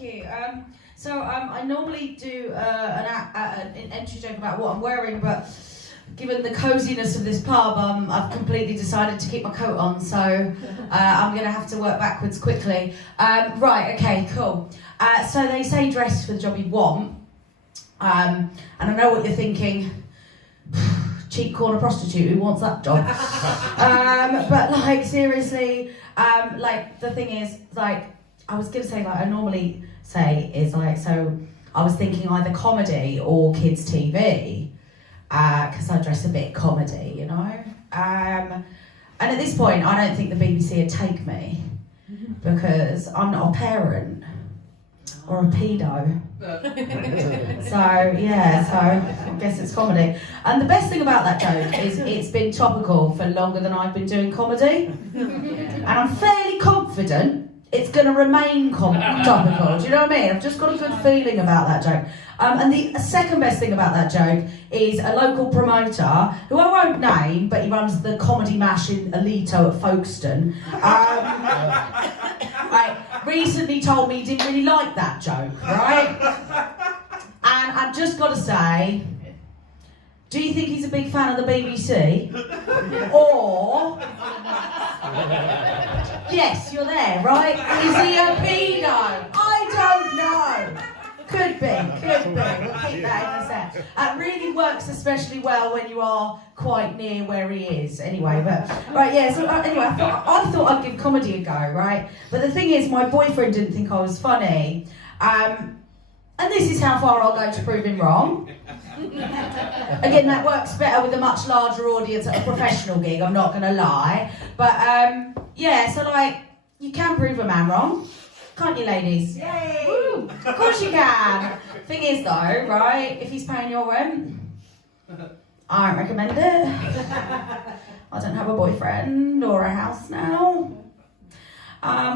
thank you. I normally do an entry joke about what I'm wearing, but given the coziness of this pub, I've completely decided to keep my coat on, so I'm going to have to work backwards quickly. Right, okay, cool. So they say dress for the job you want, and I know what you're thinking. Cheap corner prostitute, who wants that job? But like seriously, like the thing is, like I was gonna say, like I normally say is like, so I was thinking either comedy or kids TV, because I dress a bit comedy, you know. And at this point, I don't think the BBC would take me because I'm not a parent or a pedo. So I guess it's comedy. And the best thing about that joke is it's been topical for longer than I've been doing comedy. And I'm fairly confident it's going to remain topical. Do you know what I mean? I've just got a good feeling about that joke. And the second best thing about that joke is a local promoter, who I won't name, but he runs the Comedy Mash in Alito at Folkestone. Recently told me he didn't really like that joke, right? And I've just got to say, do you think he's a big fan of the BBC? Or, yes, you're there, right? Is he a pedo? I don't know. Could be. We'll keep that in the set. It really works especially well when you are quite near where he is. Anyway, but right, yeah. So anyway, I thought I'd give comedy a go, right? But the thing is, my boyfriend didn't think I was funny, and this is how far I'll go to prove him wrong. Again, that works better with a much larger audience at a professional gig. I'm not gonna lie, but so like you can prove a man wrong. Can't you, ladies? Yay! Woo. Of course you can. Thing is, though, right? If he's paying your rent, I don't recommend it. I don't have a boyfriend or a house now.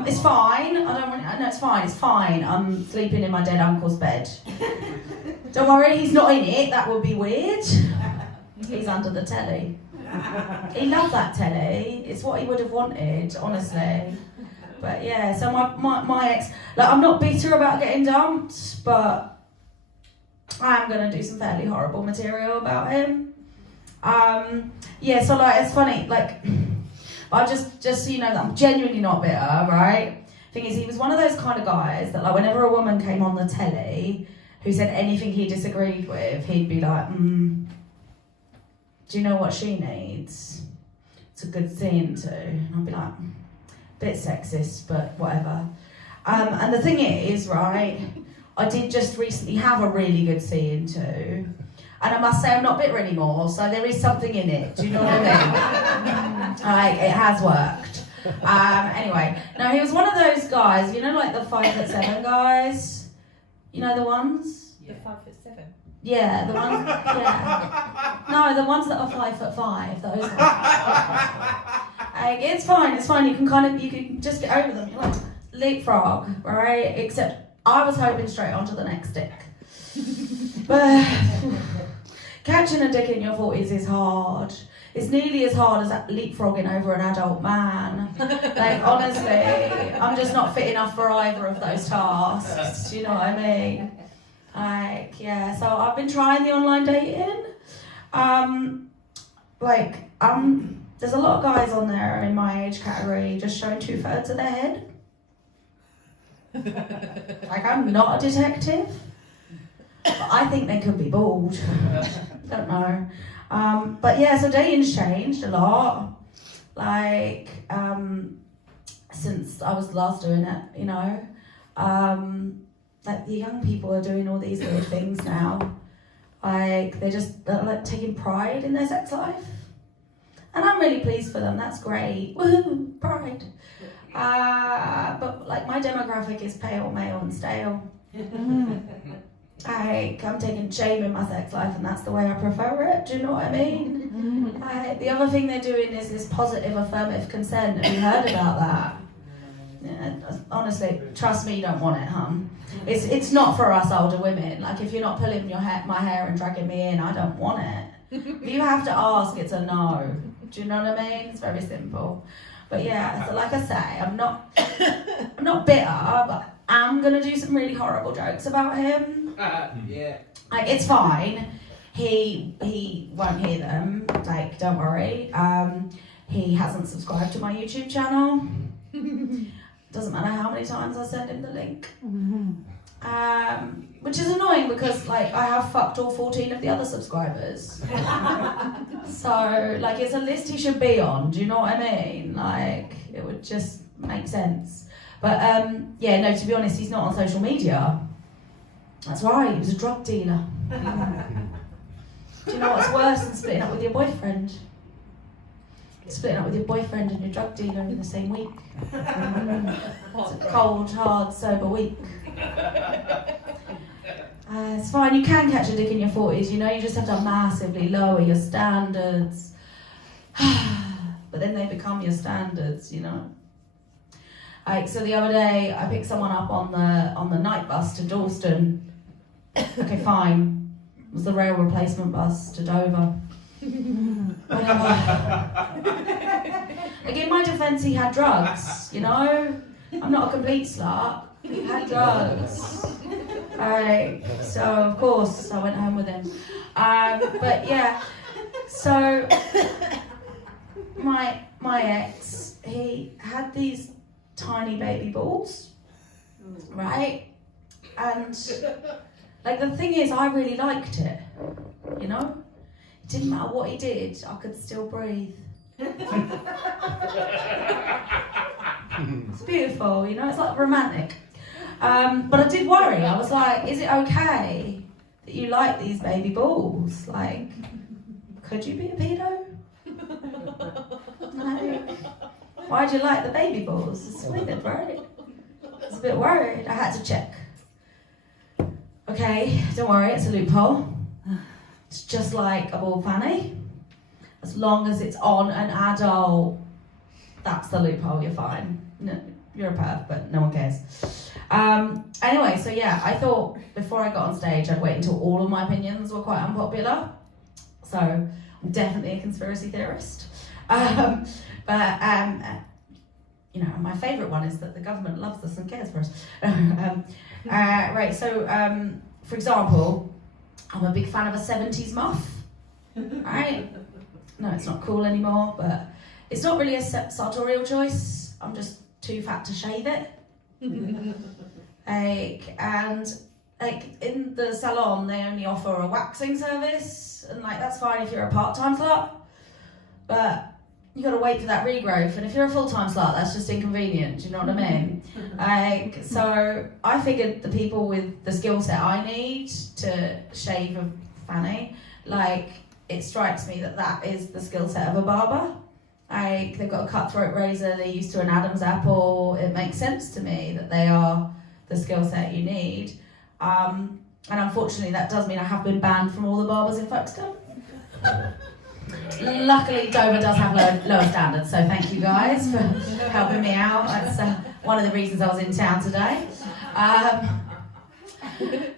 It's fine. It's fine. It's fine. I'm sleeping in my dead uncle's bed. Don't worry, he's not in it. That would be weird. He's under the telly. He loved that telly. It's what he would have wanted, honestly. But yeah, so my ex, like I'm not bitter about getting dumped, but I am going to do some fairly horrible material about him. So like it's funny, like I just so you know that I'm genuinely not bitter, right? Thing is, he was one of those kind of guys that like whenever a woman came on the telly who said anything he disagreed with, he'd be like, do you know what she needs? It's a good scene too. And I'd be like, bit sexist, but whatever. And the thing is, right, I did just recently have a really good scene too. And I must say I'm not bitter anymore, so there is something in it, do you know what I mean? It has worked. Anyway, now he was one of those guys, you know, like the 5'7" guys? You know the ones? The 5'7"? Yeah, the ones, yeah. No, the ones that are 5'5", those ones. It's fine, you can just get over them. You're like, leapfrog, right? Except I was hoping straight onto the next dick. But catching a dick in your 40s is hard. It's nearly as hard as leapfrogging over an adult man. Like, honestly, I'm just not fit enough for either of those tasks. Do you know what I mean? Like, yeah, so I've been trying the online dating. There's a lot of guys on there in my age category just showing 2/3 of their head. Like, I'm not a detective, but I think they could be bald. Don't know. But yeah, so dating's changed a lot. Like, since I was last doing it, you know. Like, the young people are doing all these weird things now. Like, they're like taking pride in their sex life. And I'm really pleased for them, that's great. Woohoo, pride. But like my demographic is pale, male and stale. I'm taking shame in my sex life and that's the way I prefer it, do you know what I mean? The other thing they're doing is this positive affirmative consent. Have you heard about that? Yeah, honestly, trust me, you don't want it, hun. It's not for us older women. Like if you're not pulling my hair and dragging me in, I don't want it. If you have to ask, it's a no. Do you know what I mean? It's very simple. But yeah, so like I say, I'm not bitter, but am gonna do some really horrible jokes about him. Yeah. Like, it's fine. He won't hear them. Like, don't worry. He hasn't subscribed to my YouTube channel. Doesn't matter how many times I send him the link. Which is annoying because, like, I have fucked all 14 of the other subscribers. So, like, it's a list he should be on. Do you know what I mean? Like, it would just make sense. But, yeah, no, to be honest, he's not on social media. That's right, he was a drug dealer. Do you know what's worse than splitting up with your boyfriend? Splitting up with your boyfriend and your drug dealer in the same week. It's a cold, hard, sober week. It's fine, you can catch a dick in your 40s, you know, you just have to massively lower your standards. But then they become your standards, you know. Like, so the other day, I picked someone up on the night bus to Dalston. Okay, fine. It was the rail replacement bus to Dover. Whatever. Like, in my defence, he had drugs, you know? I'm not a complete slut. He had drugs. So of course I went home with him. But yeah, so my ex, he had these tiny baby balls, right? And like, the thing is, I really liked it, you know? It didn't matter what he did, I could still breathe. It's beautiful, you know, it's like romantic. But I did worry. I was like, is it okay that you like these baby balls? Like, could you be a pedo? Like, why'd you like the baby balls? It's weird, right? I was a bit worried. I had to check. Okay, don't worry, it's a loophole. It's just like a ball fanny. As long as it's on an adult, that's the loophole, you're fine. No, you're a perv, but no one cares. Anyway, so yeah, I thought before I got on stage, I'd wait until all of my opinions were quite unpopular. So I'm definitely a conspiracy theorist. You know, my favourite one is that the government loves us and cares for us. Right, so for example, I'm a big fan of a 70s muff, right? No, it's not cool anymore, but it's not really a sartorial choice. I'm just too fat to shave it. And in the salon, they only offer a waxing service, and like, that's fine if you're a part-time slut, but you gotta wait for that regrowth, and if you're a full-time slut, that's just inconvenient, do you know what I mean? So I figured the people with the skill set I need to shave a fanny, like, it strikes me that is the skill set of a barber. Like, they've got a cutthroat razor, they're used to an Adam's apple. It makes sense to me that they are the skill set you need. And unfortunately, that does mean I have been banned from all the barbers in Folkestone. Luckily, Dover does have lower standards, so thank you guys for helping me out. That's one of the reasons I was in town today.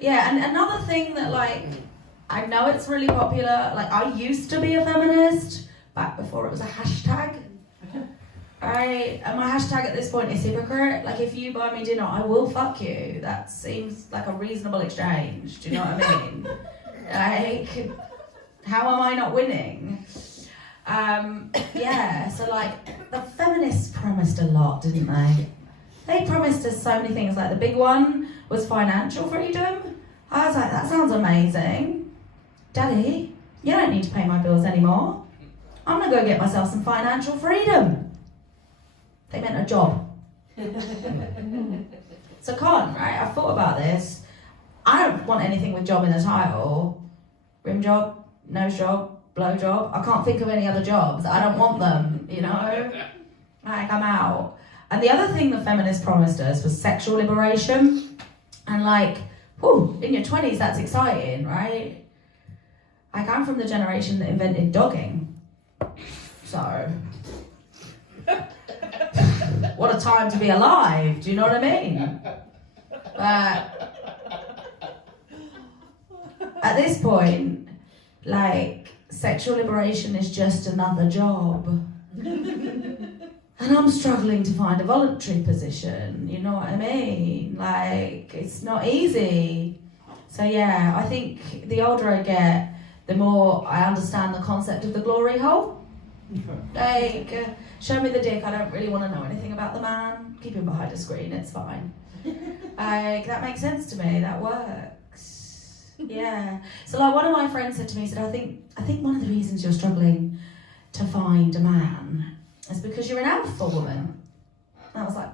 Yeah, and another thing that, like, I know it's really popular, like, I used to be a feminist, back before it was a hashtag. Right? And my hashtag at this point is hypocrite. Like, if you buy me dinner, I will fuck you. That seems like a reasonable exchange. Do you know what I mean? Like, how am I not winning? Yeah, so like, the feminists promised a lot, didn't they? They promised us so many things. Like, the big one was financial freedom. I was like, that sounds amazing. Daddy, you don't need to pay my bills anymore. I'm gonna go get myself some financial freedom. They meant a job. It's a con, right? I've thought about this. I don't want anything with job in the title. Rim job, nose job, blow job. I can't think of any other jobs. I don't want them, you know? Like, I'm out. And the other thing the feminists promised us was sexual liberation. And like, whew, in your 20s, that's exciting, right? Like, I'm from the generation that invented dogging. So, what a time to be alive, do you know what I mean? At this point, like, sexual liberation is just another job. And I'm struggling to find a voluntary position, you know what I mean? Like, it's not easy. So yeah, I think the older I get, the more I understand the concept of the glory hole. Like, show me the dick, I don't really want to know anything about the man. Keep him behind a screen, it's fine. Like, that makes sense to me, that works. Yeah. So like, one of my friends said to me, he said, I think one of the reasons you're struggling to find a man is because you're an alpha woman. And I was like,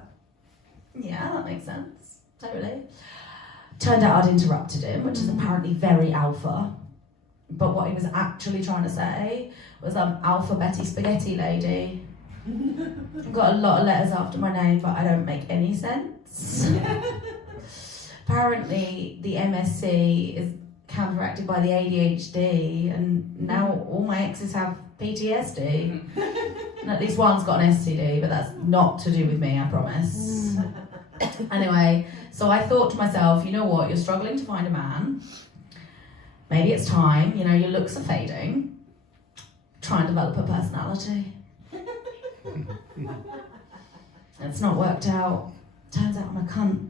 yeah, that makes sense, totally. Turned out I'd interrupted him, which is apparently very alpha. But what he was actually trying to say was Alpha Betty Spaghetti Lady. I've got a lot of letters after my name, but I don't make any sense. Apparently the MSc is counteracted by the ADHD, and now all my exes have PTSD. And at least one's got an STD, but that's not to do with me, I promise. Anyway, so I thought to myself, you know what, you're struggling to find a man. Maybe it's time, you know, your looks are fading. Try and develop a personality. It's not worked out. Turns out I'm a cunt.